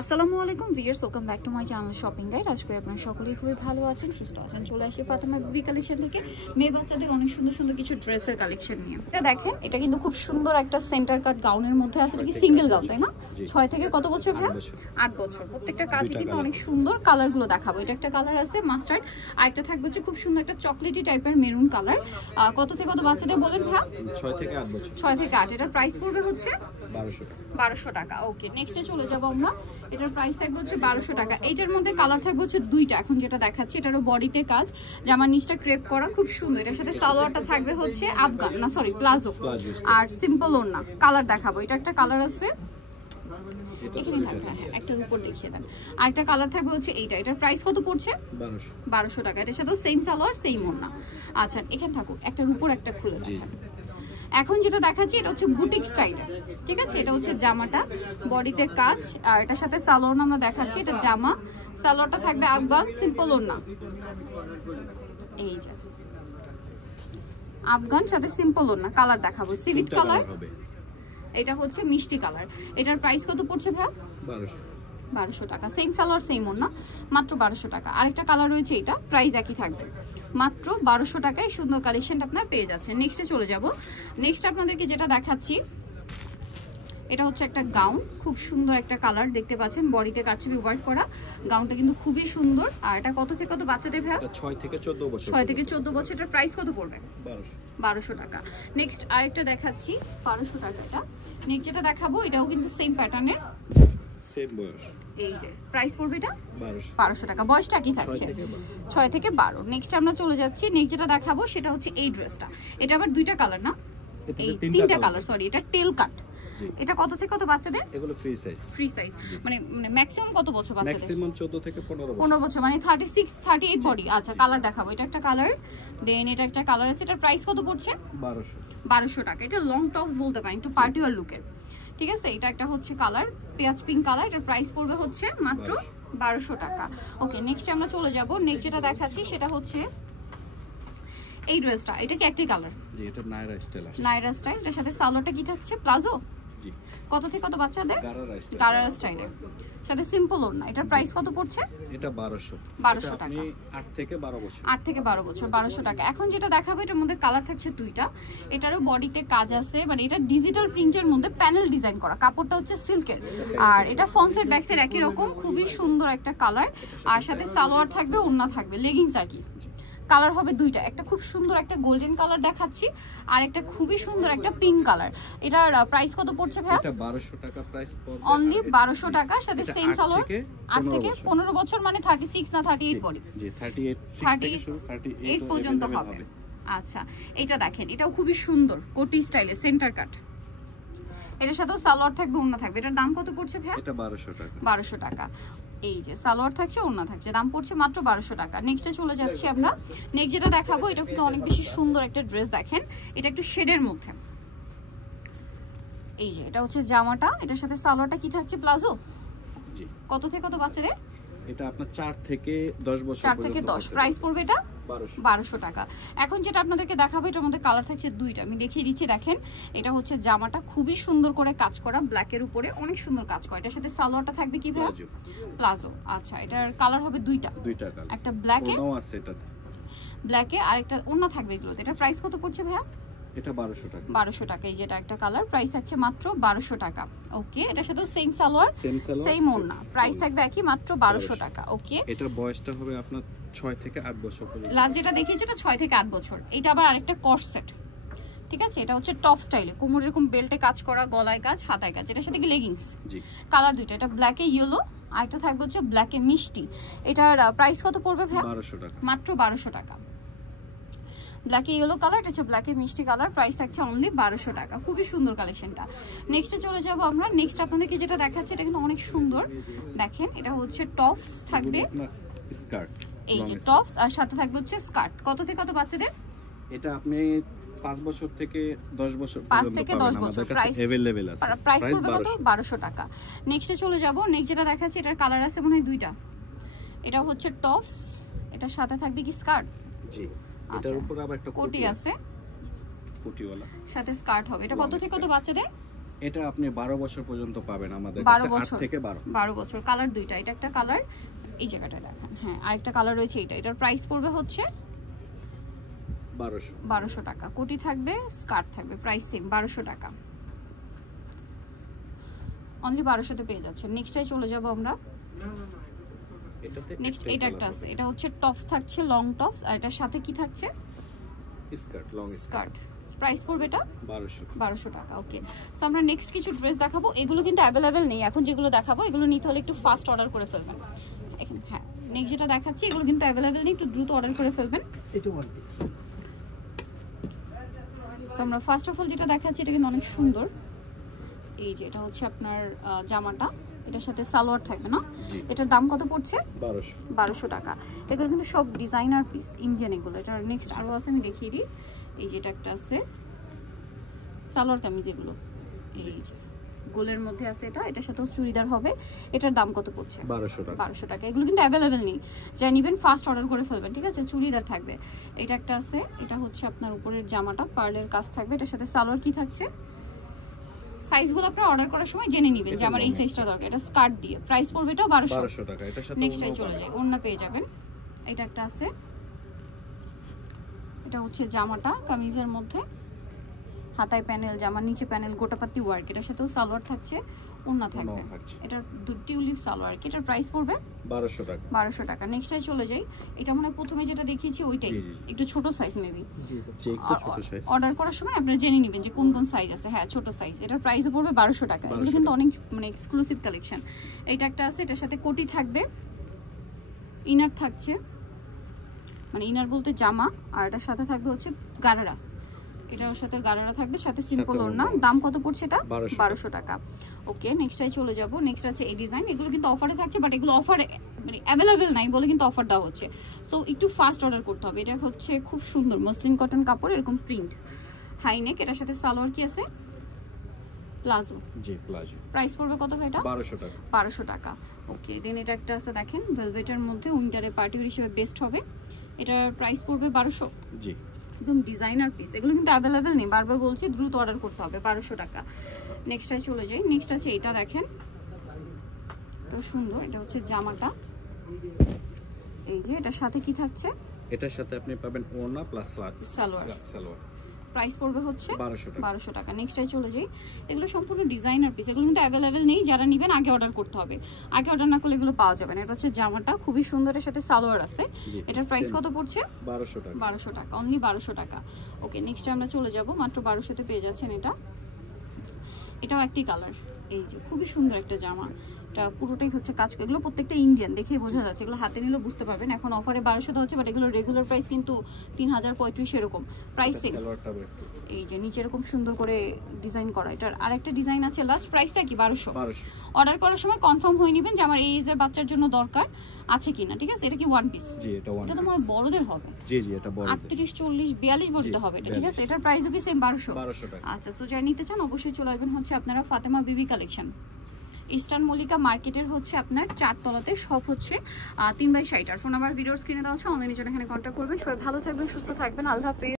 আসসালামু আলাইকুম viewers, welcome back to my channel shopping guide. আজকে আপনারা সকলেই খুবই ভালো আছেন, সুস্থ আছেন। চলে আসি ফাতেমা বেবি কালেকশন থেকে মেয়ে বাচ্চাদের অনেক সুন্দর সুন্দর কিছু ড্রেসের কালেকশন নিয়ে। এটা দেখেন, এটা কিন্তু খুব সুন্দর একটা সেন্টার কাট গাউনের মধ্যে আছে। এটা কি সিঙ্গেল গাউন তাই না? 6 থেকে কত বছর ভাই? 8 বছর। প্রত্যেকটা কাজই কিন্তু অনেক সুন্দর। কালারগুলো দেখাবো। এটা একটা কালার আছে মাস্টার্ড, আর একটা থাকবে হচ্ছে খুব সুন্দর একটা চকলেটি টাইপের মেরুন কালার। কত থেকে কত বাচ্চাদের বলেন ভাই? 6 থেকে 8 বছর। 6 থেকে 8। এটার প্রাইস পড়বে হচ্ছে 1200 টাকা। ওকে, নেক্সটে চলে যাব আমরা। এটার প্রাইস থাকবে হচ্ছে 1200 টাকা। এইটার মধ্যে কালার থাকবে হচ্ছে দুইটা। এখন যেটা দেখাচ্ছি এটারও বডিতে কাজ, জামার নিচটা ক্রেপ করা, খুব সুন্দর। এটার সাথে সালোয়ারটা থাকবে হচ্ছে আফগান না সরি প্লাজো, আর সিম্পল ওড়না। কালার দেখাবো। এটা একটা কালার আছে এখানে থাকবে, হ্যাঁ একটার উপর দেখিয়ে দেন। আর একটা কালার থাকবে হচ্ছে এইটা। এটার প্রাইস কত পড়ছে? 1200 টাকা। এটার সাথে সেম সালোয়ার সেম ওড়না। আচ্ছা এখানে থাকুক, একটার উপর একটা খুলে দেখান। এখন যেটা দেখাচ্ছি এটা হচ্ছে বুটিক স্টাইলে, ঠিক আছে? এটা হচ্ছে জামাটা বডিতে কাজ, আর এটার সাথে সালোয়ার আমরা দেখাচ্ছি। এটা জামা, সালোয়ারটা থাকবে আফগান সিম্পল ওড়না। এই যে আফগান সাথে সিম্পল ওড়না। কালার দেখাবো, সিভিট কালার, এটা হচ্ছে মিষ্টি কালার। এটার প্রাইস কত পড়ছে ভাই? 1200 টাকা। সেম সালোয়ার সেম ওড়না, মাত্র 1200 টাকা। আরেকটা কালার রয়েছে, এটা প্রাইস একই থাকবে, মাত্র 1200 টাকায় সুন্দর কালেকশনটা আপনার পেয়ে যাচ্ছেন। নেক্সটে চলে যাব। নেক্সট আপনাদেরকে যেটা দেখাচ্ছি এটা হচ্ছে একটা গাউন, খুব সুন্দর একটা কালার দেখতে পাচ্ছেন, বডিতে কাটছবি ওয়ার্ক করা। গাউনটা কিন্তু খুবই সুন্দর। আর এটা কত থেকে কত বাচ্চাদের ভাই? 6 থেকে 14 বছর। 6 থেকে 14 বছর। এটার প্রাইস কত পড়বে? 1200 টাকা। নেক্সট আরেকটা দেখাচ্ছি 1200 টাকা। এটা নেক্সট যেটা দেখাবো এটাও কিন্তু সেম প্যাটার্নের, সেম বয়স। এই যে প্রাইস পড়বে এটা 1200 টাকা। বয়সটা কি থাকছে? 6 থেকে 12। নেক্সট আমরা চলে যাচ্ছি। নেক্সট যেটা দেখাবো সেটা হচ্ছে এই ড্রেসটা। এটা আবার দুইটা কালার না, এই তিনটা কালার, সরি এটা টেল কাট। এটা কত থেকে কত বাচ্চাদের? এগুলো ফ্রি সাইজ। ফ্রি সাইজ মানে ম্যাক্সিমাম কত বছর বাচ্চাদের? ম্যাক্সিমাম 14 থেকে 15 বছর, মানে 36 38 বডি। আচ্ছা কালার দেখাবো। এটা একটা কালার, দেন এটা একটা কালার আছে। এটার প্রাইস কত পড়ছে? 1200 টাকা। এটা লং টপস বলতে পারেন, একটু পার্টি ওয়্যার লুকের, ঠিক আছে? এটা একটা হচ্ছে কালার পেঁয়াজ পিঙ্ক কালার। এটার প্রাইস পড়বে হচ্ছে মাত্র 1200 টাকা। ওকে, নেক্সট আমরা চলে যাব। নেক্সট যেটা দেখাচ্ছি সেটা হচ্ছে এই ড্রেসটা। এটা কি একটাই কালার? জি, এটা নায়রা স্টাইল আছে। নায়রা স্টাইল। এর সাথে সালোয়ারটা কি থাকছে? প্লাজো। জি। কত থেকে কত বাচ্চাদের? গারারা স্টাইলে, সাথে সিম্পল ওড়না। এটার প্রাইস কত পড়ছে? এটা 1200 টাকা। 8 থেকে 12 বছর। 8 থেকে 12 বছর 1200 টাকা। এখন যেটা দেখাবো এটার মধ্যে কালার থাকছে দুইটা। এটারও বডিতে কাজ আছে, মানে এটা ডিজিটাল প্রিন্টের মধ্যে প্যানেল ডিজাইন করা। কাপড়টা হচ্ছে সিল্কের, আর এটা ফ্রন্ট সাইড ব্যাক সাইড একই রকম। খুবই সুন্দর একটা কালার, আর সাথে সালোয়ার থাকবে, ওড়না থাকবে, লেগিংস আর কি। কালার হবে দুইটা, একটা খুব সুন্দর একটা গোল্ডেন কালার দেখাচ্ছি, আর একটা খুবই সুন্দর একটা পিঙ্ক কালার। এটার প্রাইস কত পড়ছে ভাই? এটা 1200 টাকা প্রাইস পড়বে, অনলি 1200 টাকা। সাথে সেম সালোয়ার। 8 থেকে 15 বছর মানে 36 না 38 বডি? জি 38 পর্যন্ত হবে। আচ্ছা এটা দেখেন, এটাও খুবই সুন্দর কোটি স্টাইলে সেন্টার কাট। এটার সাথেও সালোয়ার থাকবে, ওড়না থাকবে। এটার দাম কত পড়ছে ভাই? এটা 1200 টাকা। 1200 টাকা। এই যে সালোয়ার থাকছে, ওড়না থাকছে, দাম পড়ছে মাত্র 1200 টাকা। নেক্সটে চলে যাচ্ছি আমরা। নেক্সট যেটা দেখাবো এটা কিন্তু অনেক বেশি সুন্দর একটা ড্রেস। দেখেন এটা একটু শেডের মধ্যে। এই যে এটা হচ্ছে জামাটা, এটার সাথে সালোয়ারটা কি থাকছে? প্লাজো। জি। কত থেকে কত বাচ্চাদের? এটা আপনার 4 থেকে 10 বছর। 4 থেকে 10। প্রাইস পড়বে এটা 1200 টাকা। এখন যেটা আপনাদেরকে দেখাবো এটার মধ্যে কালার থাকছে দুইটা, আমি দেখিয়ে দিচ্ছি। দেখেন এটা হচ্ছে জামাটা, খুবই সুন্দর করে কাজ করা, ব্ল্যাকের উপরে অনেক সুন্দর কাজ করা। এটার সাথে সালোয়ারটা থাকবে কি ভাই? প্লাজো। আচ্ছা এটার কালার হবে দুইটা কালার, একটা ব্ল্যাকে, ওড়নাও আছে এটাতে ব্ল্যাকে, আর একটা ওড়না থাকবে এগুলোতে। এটার প্রাইস কত পড়ছে ভাই? এটা 1200 টাকা। 1200 টাকা। এই যেটা একটা কালার, প্রাইস থাকছে মাত্র 1200 টাকা। ওকে, এটার সাথে সেম সালোয়ার সেম ওড়না, প্রাইস থাকবে একই, মাত্র 1200 টাকা। ওকে, এটার বয়সটা হবে আপনার 6 থেকে 8 বছর পর্যন্ত। লাস্ট যেটা দেখিয়েছি এটা 6 থেকে 8 বছর। এটা আবার আরেকটা কর্সেট, ঠিক আছে? এটা হচ্ছে টপ স্টাইলে, কোমরে এরকম বেল্টে কাজ করা, গলায় কাজ, হাতায় কাজ। এটার সাথে কি লেগিংস। জি। কালার দুইটা, এটা ব্ল্যাকে ইয়েলো, আর একটা থাকবে হচ্ছে ব্ল্যাকে মিষ্টি। এটার প্রাইস কত পড়বে ভাই? 1200 টাকা। মাত্র 1200 টাকা। ব্ল্যাকে ইয়েলো কালার, এটা হচ্ছে ব্ল্যাকে মিষ্টি কালার, প্রাইস থাকছে অনলি 1200 টাকা। খুবই সুন্দর কালেকশনটা। নেক্সটে চলে যাব আমরা। নেক্সট আপনাদেরকে যেটা দেখাচ্ছি এটা কিন্তু অনেক সুন্দর। দেখেন এটা হচ্ছে টপস থাকবে, স্কার্ট, এই যে টপস, আর সাথে থাকবে হচ্ছে স্কার্ট। কত থেকে কত বাচ্চাদের? এটা আপনি 5 বছর থেকে 10 বছর 5 থেকে 10 বছর। প্রাইস अवेलेबल আছে। প্রাইস পড়বে কত? 1200 টাকা। নেক্সটে চলে যাব। নেক্সট যেটা দেখাচ্ছি এটার কালার আছে মনে হয় দুইটা। এটা হচ্ছে টপস, এটার সাথে থাকবে কি স্কার্ট? জি। এটার উপর আবার একটা কোটি আছে, কোটিওয়ালা, সাথে স্কার্ট হবে। এটা কত থেকে কত বাচ্চাদের? এটা আপনি 12 বছর পর্যন্ত পাবেন আমাদের 12 কাছে, বছর 8 থেকে 12। 12 বছর, কালার দুইটা, এটা একটা কালার, এই জায়গাটায় দেখেন, হ্যাঁ আরেকটা কালার রয়েছে এটা। এটার প্রাইস পড়বে হচ্ছে 1200 টাকা। কোটি থাকবে, স্কার্ট থাকবে, প্রাইস সেম 1200 টাকা, অনলি 1200 তে পেয়ে যাচ্ছে। নেক্সটটাই চলে যাব আমরা। নেক্সট এটা একটা আছে, এটা হচ্ছে টপস থাকছে, লং টপস, আর এটার সাথে কি থাকছে, স্কার্ট, লং স্কার্ট। প্রাইস পড়বে এটা 1200 টাকা। ওকে, সো আমরা নেক্সট কিছু ড্রেস দেখাবো, এগুলো কিন্তু অ্যাভেলেবেল নেই এখন, যেগুলো দেখাবো এগুলো নিতে হলে একটু ফাস্ট অর্ডার করে ফেলবেন। এখানে হ্যাঁ নেক্সট যেটা দেখাচ্ছি এগুলো কিন্তু অ্যাভেলেবেল নেই, একটু দ্রুত অর্ডার করে ফেলবেন। এটা ওয়ান পিস। সো আমরা ফার্স্ট অফ অল যেটা দেখাচ্ছি এটা কিন্তু অনেক সুন্দর, এই যে এটা হচ্ছে আপনার জামাটা, এটার সাথে সালোয়ার থাকবে না, এটার দাম কত পড়ছে 1200 টাকা। এগুলো কিন্তু সব ডিজাইনার পিস, ইন্ডিয়ান এগুলো। এটার নেক্সট আরও আছে, আমি দেখিয়ে দিই। এই যে এটা একটা আছে সালোয়ার কামিজ, এগুলো এই যে গোলের মধ্যে আছে, এটার সাথেও চুড়িদার হবে। এটার দাম কত পড়ছে 1200 টাকা। এগুলো কিন্তু অ্যাভেলেবেল নেই, যা নেবেন ফার্স্ট অর্ডার করে ফেলবেন, ঠিক আছে। চুড়িদার থাকবে, এটা একটা আছে, এটা হচ্ছে আপনার উপরের জামাটা পার্লের কাজ থাকবে, এটার সাথে সালোয়ার কি থাকছে, সাইজগুলো আপনারা অর্ডার করার সময় জেনে নেবেন যে আমার এই সাইজটা দরকার। এটা স্কার্ট দিয়ে, প্রাইস পড়বে এটা 1200 টাকা। এটার সাথে নেক্সটটাই চলে যায়, ওড়না পেয়ে যাবেন। এটা একটা আছে, এটা হচ্ছে জামাটা কামিজের মধ্যে, হাতায় প্যানেল, জামার নিচে প্যানেল, গোটাপাতি ওয়ার্ক, এটার সাথেও সালোয়ার থাকছে, ওড়না থাকবে। এটা টিউলিপ সালোয়ার, এটার প্রাইস পড়বে 1200 টাকা। নেক্সটটাই চলে যাই, এটা মনে হয় প্রথমে যেটা দেখিয়েছি ওইটাই, একটু ছোট সাইজ মেবি। অর্ডার করার সময় আপনারা জেনে নেবেন যে কোন কোন সাইজ আছে। হ্যাঁ ছোট সাইজ, এটার প্রাইসও পড়বে 1200 টাকা। এগুলো কিন্তু অনেক মানে এক্সক্লুসিভ কালেকশন। এটা একটা আছে, এটার সাথে কোটি থাকবে, ইনার থাকছে, মানে ইনার বলতে জামা, আর এটার সাথে থাকবে হচ্ছে গারারা, এটার সাথে গারারা থাকবে, সাথে সিম্পল ওড়না। দাম কত পড়ছে এটা 1200 টাকা। ওকে, নেক্সটটাই চলে যাব। নেক্সট আছে এই ডিজাইন, এগুলো কিন্তু অফারে থাকছে, বাট এগুলো অফারে মানে অ্যাভেলেবেল নাই বলে কিন্তু অফার দেওয়া হচ্ছে, সো একটু ফাস্ট অর্ডার করতে হবে। এটা হচ্ছে খুব সুন্দর মসলিন কটন কাপড়, এরকম প্রিন্ট, হাই নেক, এটার সাথে সালোয়ার কি আছে, প্লাজো। জি প্লাজো। প্রাইস পড়বে কত এটা 1200 টাকা। 1200 টাকা। ওকে, দেন এটা একটা আছে দেখেন, ভেলভেটের মধ্যে, উইন্টারে পার্টি ওয়্যার হিসেবে বেস্ট হবে। এটার প্রাইস পড়বে 1200। জি, একদম ডিজাইনার পিস, এগুলো কিন্তু অ্যাভেলেবেল নেই, বারবার বলছি দ্রুত অর্ডার করতে হবে। 1200 টাকা। নেক্সটটাই চলে যাই। নেক্সট আছে এটা দেখেন, তো সুন্দর, এটা হচ্ছে জামাটা, এই যে এটার সাথে কি থাকছে, এটার সাথে আপনি পাবেন ওড়না প্লাস সালোয়ার। সালোয়ার। প্রাইস পড়বে হচ্ছে 1200 টাকা। নেক্সটটাই চলে যাই, এগুলো সম্পূর্ণ ডিজাইনার পিস, এগুলো কিন্তু অ্যাভেলেবেল নেই, যারা নেবেন আগে অর্ডার করতে হবে, আগে অর্ডার না করলে এগুলো পাওয়া যাবে না। এটা হচ্ছে জামাটা, খুবই সুন্দর, এর সাথে সালোয়ার আছে। এটার প্রাইস কত পড়ছে 1200 টাকা, অনলি 1200 টাকা। ওকে, নেক্সটে আমরা চলে যাব, মাত্র 1200-তে পেয়ে যাচ্ছেন এটা। এটাও একটি কালার, এই যে খুবই সুন্দর একটা জামা, এটা পুরোটাই হচ্ছে কাজ, এগুলো প্রত্যেকটা ইন্ডিয়ান, দেখেই বোঝা যাচ্ছে, এগুলো হাতে নিলেও বুঝতে পারবেন। এখন অফারে 1200 হচ্ছে, বাট এগুলো রেগুলার প্রাইস কিন্তু 3000 3500 এরকম প্রাইস সেম। এই যে নিচে এরকম সুন্দর করে ডিজাইন করা, এটার আরেকটা ডিজাইন আছে, লাস্ট প্রাইসটা কি 1200। অর্ডার করার সময় কনফার্ম হয়ে নেবেন যে আমার এই এজের বাচ্চার জন্য দরকার আছে কিনা, ঠিক আছে। এটা কি ওয়ান পিস? জি, এটা ওয়ান পিস। এটা তো মনে বড়দের হবে। জি জি, এটা বড়দের 38 40 42 পর্যন্ত হবে এটা, ঠিক আছে। এটার প্রাইসও কি সেম 1200 টাকা। আচ্ছা, সো যারা নিতে চান অবশ্যই চলে আসবেন হচ্ছে আপনারা ফাতেমা বিবি কালেকশন, ইস্টার্ন মল্লিকা মার্কেটের হচ্ছে আপনার 4 তলাতে, সব হচ্ছে 3/60। আর ফোন নাম্বার ভিডিওর স্ক্রিনে দেওয়া আছে, অনলাইনে জন্য এখানে কন্ট্যাক্ট করবেন। সবাই ভালো থাকবেন, সুস্থ থাকবেন, আল্লাহ হাফেজ।